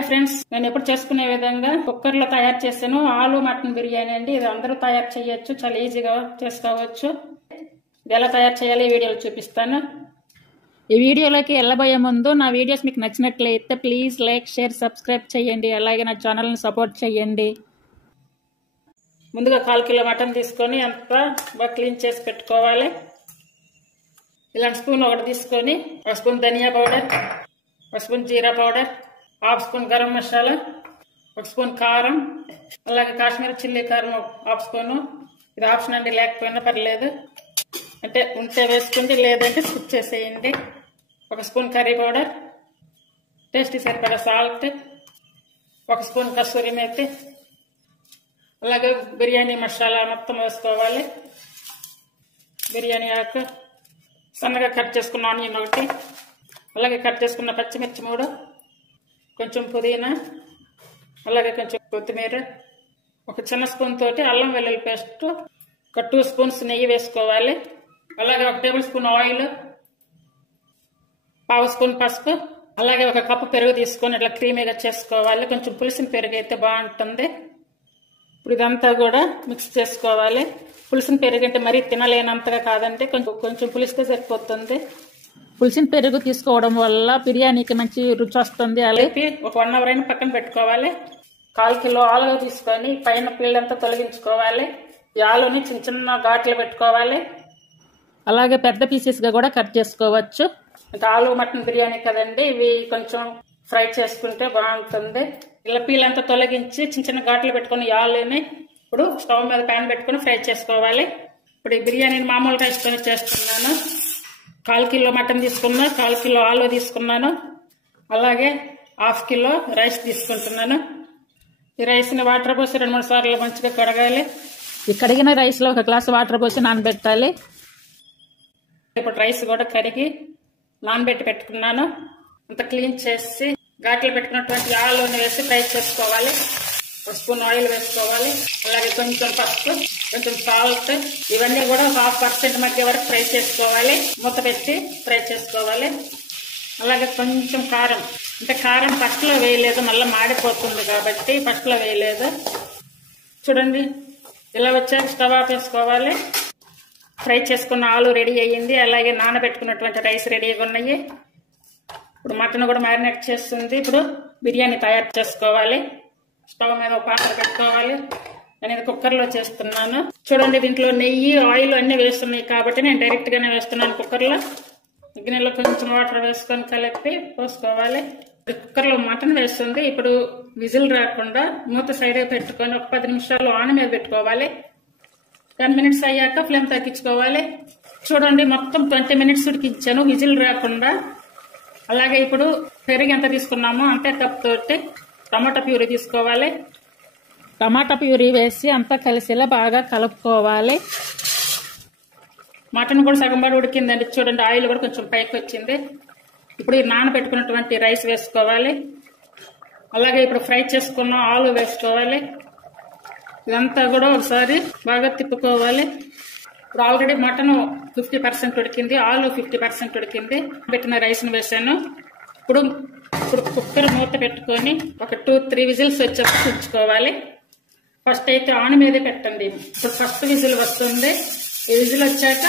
Hi friends, నేను ఎప్పుడు చేసుకునే విధంగా కుక్కర్ లో తయారు చేశాను ఆలు మటన్ బిర్యానీ అండి. ఇది అందరూ తయారు చేయొచ్చు, చాలా ఈజీగా చేసుకోవచ్చు. ఇది ఎలా తయారు చేయాలి ఈ వీడియోలో చూపిస్తాను. ఈ వీడియోలోకి వెళ్ళబోయే ముందు నా వీడియోస్ మీకు నచ్చినట్లయితే ప్లీజ్ లైక్, షేర్, సబ్స్క్రైబ్ చేయండి. అలాగే నా ఛానల్ని సపోర్ట్ చేయండి. ముందుగా 1/4 కిలో మటన్ తీసుకొని అంతా బాగా క్లీన్ చేసి పెట్టుకోవాలి. ఇలాంటి స్పూన్ ఒకటి తీసుకొని 1 స్పూన్ ధనియా పౌడర్, 1 స్పూన్ జీరా powder, 1/2 spoon garam masala, 1 spoon కారం, అలాగే కాశ్మీరీ చిల్లీ కారం 1/2 స్పూను. ఇది ఆప్షన్ అండి, లేకపోయినా పర్లేదు, అంటే ఉంటే వేసుకోండి, లేదంటే స్కిప్ చేసేయండి. 1 స్పూన్ కర్రీ పౌడర్, టేస్ట్ సరిపడా సాల్ట్, 1 స్పూన్ కస్తూరి మేతి, అలాగే బిర్యానీ మసాలా మొత్తం వేసుకోవాలి. బిర్యానీ ఆకు, సన్నగా కట్ చేసుకున్న ఆనియన్ ఒకటి, అలాగే కట్ చేసుకున్న పచ్చిమిర్చి 3, కొంచెం పుదీనా, అలాగే కొంచెం కొత్తిమీర, 1 చిన్న స్పూన్ తోటి అల్లం వెల్లుల్లి పేస్ట్, 2 స్పూన్స్ నెయ్యి వేసుకోవాలి. అలాగే 1 టేబుల్ స్పూన్ ఆయిల్, 1/2 స్పూన్ పసుపు, అలాగే 1 కప్పు పెరుగు తీసుకొని ఇట్లా క్రీమీగా చేసుకోవాలి. కొంచెం పులిసిన పెరుగు అయితే బాగుంటుంది. ఇప్పుడు ఇదంతా కూడా మిక్స్ చేసుకోవాలి. పులిసిన పెరుగు అంటే మరీ తినలేనంతగా కాదంటే కొంచెం పులిస్తే సరిపోతుంది. పులిసిన పెరుగు తీసుకోవడం వల్ల బిర్యానీకి మంచి రుచి వస్తుంది. అలాగే ఒక 1 అవర్ అయినా పక్కన పెట్టుకోవాలి. 1/4 కిలో ఆలు తీసుకొని పైన పిల్లంతా తొలగించుకోవాలి. ఈ ఆలుని చిన్న చిన్న ఘాట్లు పెట్టుకోవాలి. అలాగే పెద్ద పీసెస్ గా కూడా కట్ చేసుకోవచ్చు. అంటే ఆలు మటన్ బిర్యానీ కదండి, ఇవి కొంచెం ఫ్రై చేసుకుంటే బాగుంటుంది. ఇలా పీలంతా తొలగించి చిన్న చిన్న ఘాట్లు పెట్టుకుని ఈ ఆలుని ఇప్పుడు స్టవ్ మీద ప్యాన్ పెట్టుకుని ఫ్రై చేసుకోవాలి. ఇప్పుడు ఈ బిర్యానీని మామూలు రైస్ తో చేస్తున్నాను. 1/4 కిలో మటన్ తీసుకున్నా, 1/4 కిలో ఆలు తీసుకున్నాను, అలాగే 1/2 కిలో రైస్ తీసుకుంటున్నాను. ఈ రైస్ ని వాటర్ పోసి 2-3 సార్లు మంచిగా కడగాలి. ఈ కడిగిన రైస్ లో 1 గ్లాసు వాటర్ పోసి నానబెట్టాలి. ఇప్పుడు రైస్ కూడా కడిగి నానబెట్టి పెట్టుకున్నాను. అంత క్లీన్ చేసి ఘాట్లు పెట్టుకున్నటువంటి ఆలుని వేసి ఫ్రై చేసుకోవాలి. 1 స్పూన్ ఆయిల్ వేసుకోవాలి. అలాగే కొంచెం పసుపు, కొంచెం సాల్ట్, ఇవన్నీ కూడా 1/2% మధ్య వరకు ఫ్రై చేసుకోవాలి. మూత పెట్టి ఫ్రై చేసుకోవాలి. అలాగే కొంచెం కారం, అంటే కారం ఫస్ట్ లో వేయలేదు, మళ్ళీ మాడిపోతుంది కాబట్టి ఫస్ట్ లో వేయలేదు. చూడండి, ఇలా వచ్చాక స్టవ్ ఆఫ్ చేసుకోవాలి. ఫ్రై చేసుకున్న ఆలు రెడీ అయ్యింది. అలాగే నానబెట్టుకున్నటువంటి రైస్ రెడీగా ఉన్నాయి. ఇప్పుడు మటన్ కూడా మ్యారినేట్ చేస్తుంది. ఇప్పుడు బిర్యానీ తయారు చేసుకోవాలి. స్టవ్ మీద ఒక పాత్ర పెట్టుకోవాలి. నేను ఇది కుక్కర్లో చేస్తున్నాను. చూడండి, దీంట్లో నెయ్యి, ఆయిల్ అన్ని వేస్తున్నాయి కాబట్టి నేను డైరెక్ట్ గానే వేస్తున్నాను కుక్కర్లో. గిన్నెలో కొంచెం వాటర్ వేసుకొని కలిపి పోసుకోవాలి. కుక్కర్లో మటన్ వేస్తుంది. ఇప్పుడు విజిల్ రాకుండా మూత సైడ్ పెట్టుకొని ఒక 10 నిమిషాలు ఆన్ మీద పెట్టుకోవాలి. 10 మినిట్స్ అయ్యాక ఫ్లేమ్ తగ్గించుకోవాలి. చూడండి, మొత్తం 20 మినిట్స్ ఉడికించాను విజిల్ రాకుండా. అలాగే ఇప్పుడు పెరుగు ఎంత తీసుకున్నామో అంతే కప్ తోటి టమాటా ప్యూరీ తీసుకోవాలి. టమాటా ప్యూరీ వేసి అంతా కలిసేలా బాగా కలుపుకోవాలి. మటన్ కూడా సగం పడి ఉడికిందండి. చూడండి, ఆయిల్ కూడా కొంచెం పైకి వచ్చింది. ఇప్పుడు ఈ నానబెట్టుకున్నటువంటి రైస్ వేసుకోవాలి. అలాగే ఇప్పుడు ఫ్రై చేసుకున్న ఆలు వేసుకోవాలి. ఇదంతా కూడా ఒకసారి బాగా తిప్పుకోవాలి. ఇప్పుడు ఆల్రెడీ మటన్ 50% ఉడికింది, ఆలు 50% ఉడికింది. పెట్టిన రైస్ ను వేసాను. ఇప్పుడు కుక్కర్ మూత పెట్టుకొని ఒక 2-3 విజిల్స్ వచ్చేసి ఉంచుకోవాలి. ఫస్ట్ అయితే ఆన్ మీదే పెట్టండి. ఇప్పుడు ఫస్ట్ విజిల్ వస్తుంది. ఈ విజిల్ వచ్చాక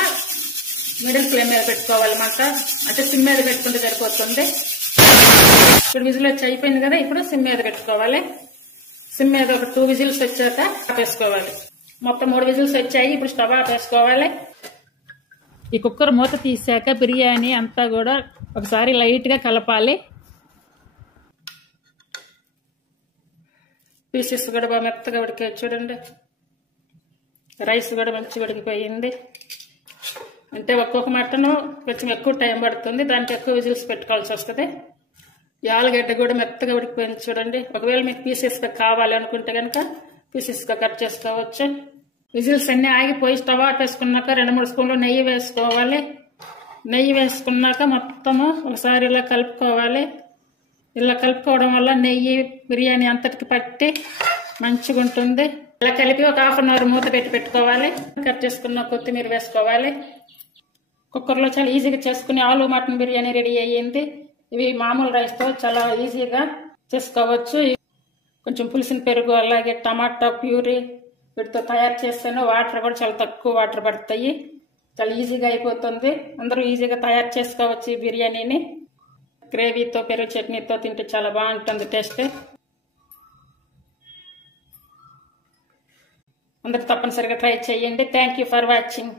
మీడియం ఫ్లేమ్ మీద పెట్టుకోవాలి. మంట అంటే సిమ్ మీద పెట్టుకుంటే సరిపోతుంది. ఇప్పుడు విజిల్ వచ్చి అయిపోయింది కదా, ఇప్పుడు సిమ్ మీద పెట్టుకోవాలి. సిమ్ మీద ఒక 2 విజిల్స్ వచ్చాక ఆపేసుకోవాలి. మొత్తం 3 విజిల్స్ వచ్చాయి. ఇప్పుడు స్టవ్ ఆపేసుకోవాలి. ఈ కుక్కర్ మూత తీసాక బిర్యానీ అంతా కూడా ఒకసారి లైట్ గా కలపాలి. పీసెస్ కూడా బాగా మెత్తగా ఉడికాయి. చూడండి, రైస్ కూడా మంచిగా ఉడికిపోయింది. అంటే ఒక్కొక్క మటన్ కొంచెం ఎక్కువ టైం పడుతుంది, దానికి ఎక్కువ విజిల్స్ పెట్టుకోవాల్సి వస్తుంది. ఈ ఆలుగడ్డ కూడా మెత్తగా ఉడికిపోయింది. చూడండి, ఒకవేళ మీకు పీసెస్ గా కావాలి అనుకుంటే కనుక పీసెస్ గా కట్ చేసుకోవచ్చు. విజిల్స్ అన్ని ఆగిపోయి స్టవ్ ఆపేసుకున్నాక 2-3 స్పూన్లు నెయ్యి వేసుకోవాలి. నెయ్యి వేసుకున్నాక మొత్తము ఒకసారి ఇలా కలుపుకోవాలి. ఇలా కలుపుకోవడం వల్ల నెయ్యి బిర్యానీ అంతటికి పట్టి మంచిగా ఉంటుంది. ఇలా కలిపి ఒక 1/2 అవర్ మూత పెట్టుకోవాలి. కట్ చేసుకున్న కొత్తిమీర వేసుకోవాలి. కుక్కర్లో చాలా ఈజీగా చేసుకుని ఆలు మటన్ బిర్యానీ రెడీ అయ్యింది. ఇవి మామూలు రైస్తో చాలా ఈజీగా చేసుకోవచ్చు. కొంచెం పులిసిన పెరుగు అలాగే టమాటా ప్యూరీ వీటితో తయారు చేస్తేనే వాటర్ కూడా చాలా తక్కువ వాటర్ పడతాయి. చాలా ఈజీగా అయిపోతుంది. అందరూ ఈజీగా తయారు చేసుకోవచ్చు ఈ బిర్యానీని. గ్రేవీతో పెరుగు చట్నీతో తింటే చాలా బాగుంటుంది టేస్ట్. అందరూ తప్పనిసరిగా ట్రై చేయండి. Thank you for watching.